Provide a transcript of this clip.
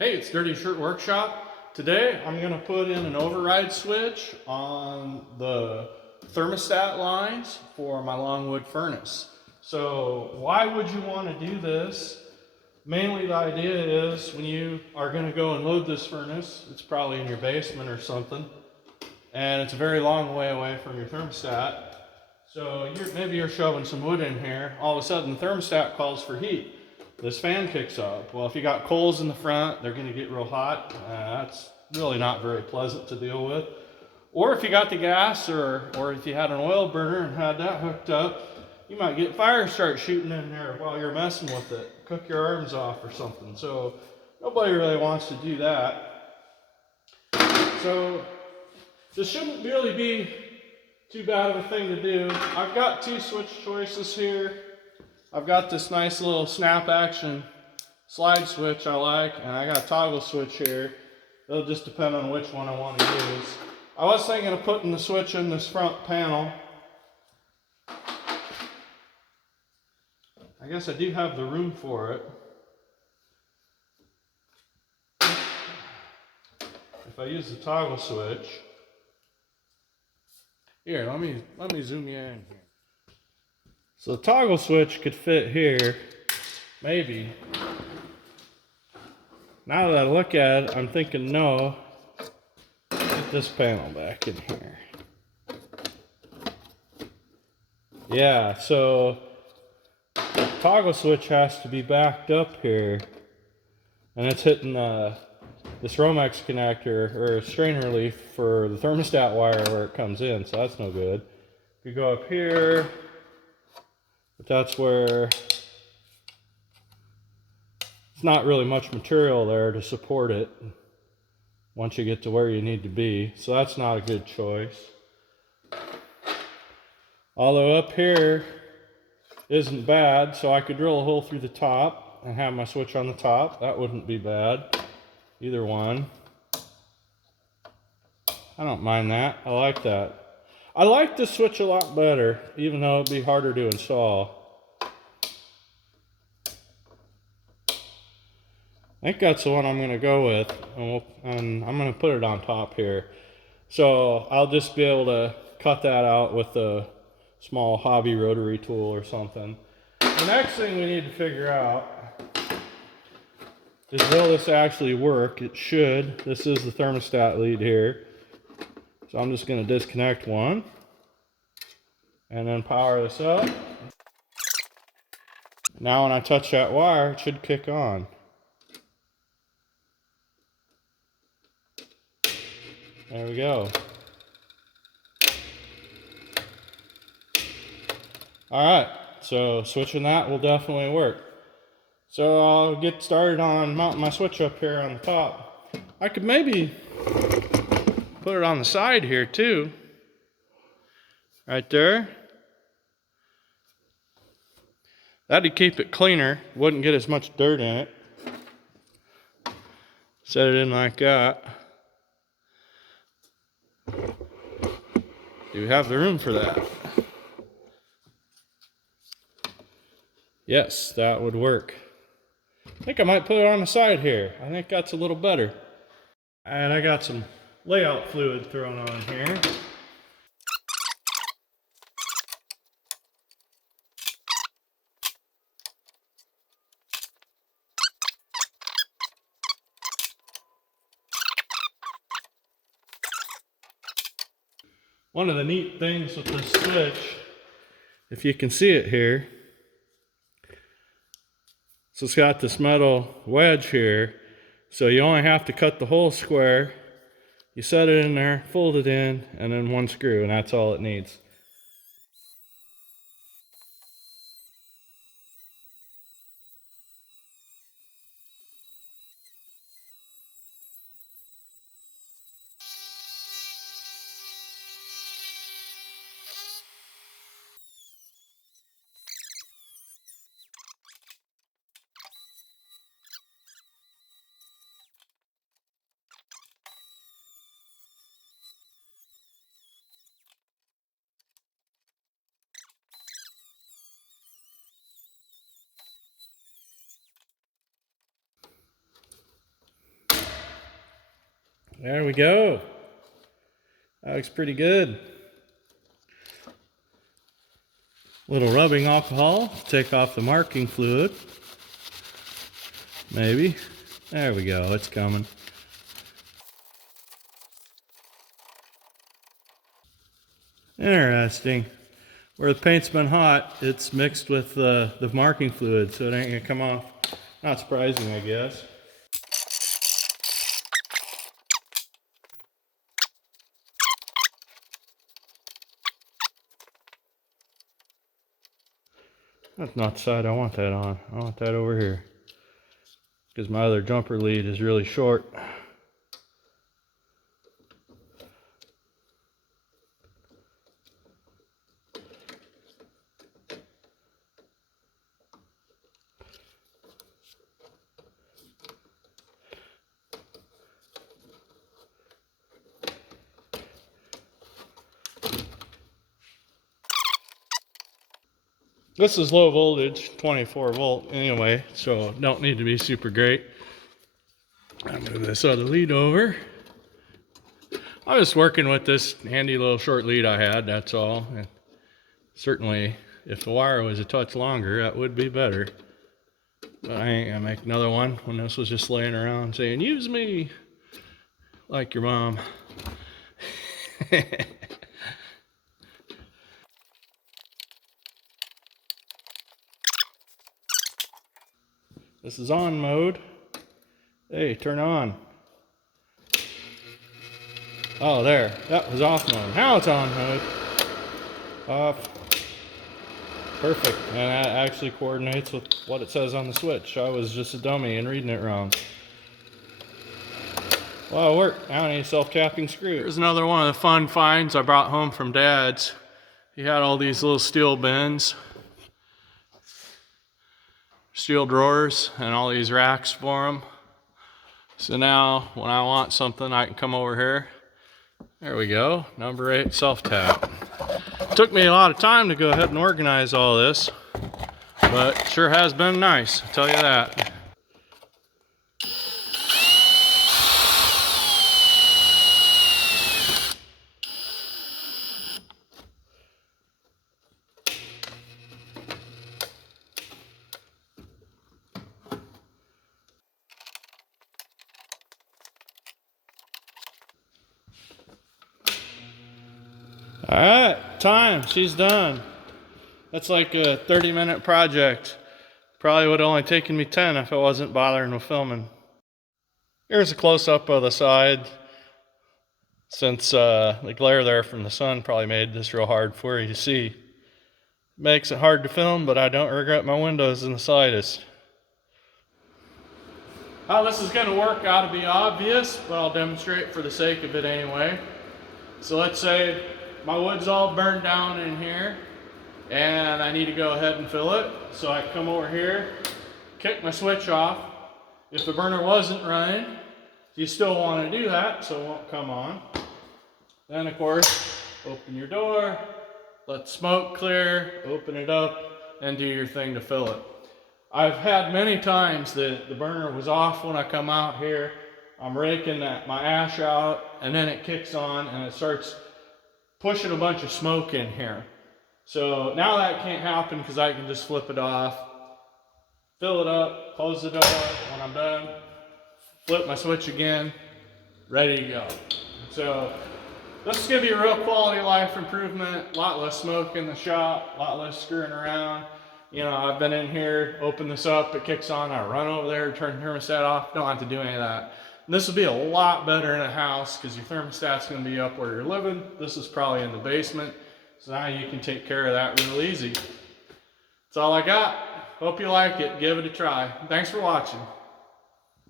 Hey, it's Dirty Shirt Workshop. Today I'm going to put in an override switch on the thermostat lines for my Longwood furnace. So why would you want to do this? Mainly the idea is when you are going to go and load this furnace, it's probably in your basement or something, and it's a very long way away from your thermostat. So maybe you're shoving some wood in here, all of a sudden the thermostat calls for heat. This fan kicks up. Well, if you got coals in the front, they're gonna get real hot. That's really not very pleasant to deal with. Or if you got the gas or if you had an oil burner and had that hooked up, you might get fire start shooting in there while you're messing with it. Cook your arms off or something. So nobody really wants to do that. So this shouldn't really be too bad of a thing to do. I've got two switch choices here. I've got this nice little snap action slide switch I like, and I got a toggle switch here. It'll just depend on which one I want to use. I was thinking of putting the switch in this front panel. I guess I do have the room for it. If I use the toggle switch. Here, let me zoom you in here. So the toggle switch could fit here, maybe. Now that I look at it, I'm thinking no. Get this panel back in here. Yeah, so the toggle switch has to be backed up here, and it's hitting this Romex connector or strain relief for the thermostat wire where it comes in, so that's no good. If you go up here, but that's where it's not really much material there to support it once you get to where you need to be, so that's not a good choice. Although up here isn't bad, so I could drill a hole through the top and have my switch on the top. That wouldn't be bad, either one. I don't mind that. I like that. I like this switch a lot better, even though it'd be harder to install. I think that's the one I'm going to go with, and I'm going to put it on top here. So I'll just be able to cut that out with a small hobby rotary tool or something. The next thing we need to figure out is, will this actually work? It should. This is the thermostat lead here. So I'm just going to disconnect one and then power this up. Now when I touch that wire, it should kick on. There we go. Alright, so switching that will definitely work. So I'll get started on mounting my switch up here on the top. I could maybe put it on the side here too. Right there. That'd keep it cleaner. Wouldn't get as much dirt in it. Set it in like that. Do we have the room for that? Yes, that would work. I think I might put it on the side here. I think that's a little better. And I got some layout fluid thrown on here. One of the neat things with this switch, if you can see it here, so it's got this metal wedge here, so you only have to cut the whole square. You set it in there, fold it in, and then one screw, and that's all it needs. There we go. That looks pretty good. Little rubbing alcohol, take off the marking fluid. Maybe. There we go, it's coming. Interesting. Where the paint's been hot, it's mixed with the marking fluid, so it ain't gonna come off. Not surprising, I guess. That's not the side I want that on. I want that over here, because my other jumper lead is really short. This is low voltage, 24 volt anyway, so don't need to be super great. I'll move this other lead over. I was working with this handy little short lead I had, that's all. And certainly, if the wire was a touch longer, that would be better. But I ain't gonna make another one when this was just laying around saying, use me like your mom. This is on mode. Hey, turn on. Oh, there. That was off mode. Now it's on mode. Off. Perfect. And that actually coordinates with what it says on the switch. I was just a dummy and reading it wrong. Well, it worked. Now I need a self-tapping screw. Here's another one of the fun finds I brought home from Dad's. He had all these little steel bins, steel drawers, and all these racks for them. So now when I want something, I can come over here. There we go, number 8 self-tap. Took me a lot of time to go ahead and organize all this, but sure has been nice, I'll tell you that. All right, time, she's done. That's like a 30-minute project. Probably would have only taken me 10 if I wasn't bothering with filming. Here's a close-up of the side. Since the glare there from the sun probably made this real hard for you to see. Makes it hard to film, but I don't regret my windows in the slightest. How this is going to work ought to be obvious, but I'll demonstrate for the sake of it anyway. So let's say my wood's all burned down in here, and I need to go ahead and fill it. So I come over here, kick my switch off. If the burner wasn't running, you still want to do that, so it won't come on. Then of course, open your door, let the smoke clear, open it up, and do your thing to fill it. I've had many times that the burner was off when I come out here. I'm raking my ash out, and then it kicks on and it starts pushing a bunch of smoke in here. So now that can't happen because I can just flip it off, fill it up, close the door when I'm done, flip my switch again, ready to go. So this is going to be a real quality of life improvement, a lot less smoke in the shop, a lot less screwing around. You know, I've been in here, open this up, it kicks on, I run over there, turn the thermostat off, don't have to do any of that. And this will be a lot better in a house because your thermostat's going to be up where you're living. This is probably in the basement, so now you can take care of that real easy. That's all I got. Hope you like it. Give it a try. Thanks for watching.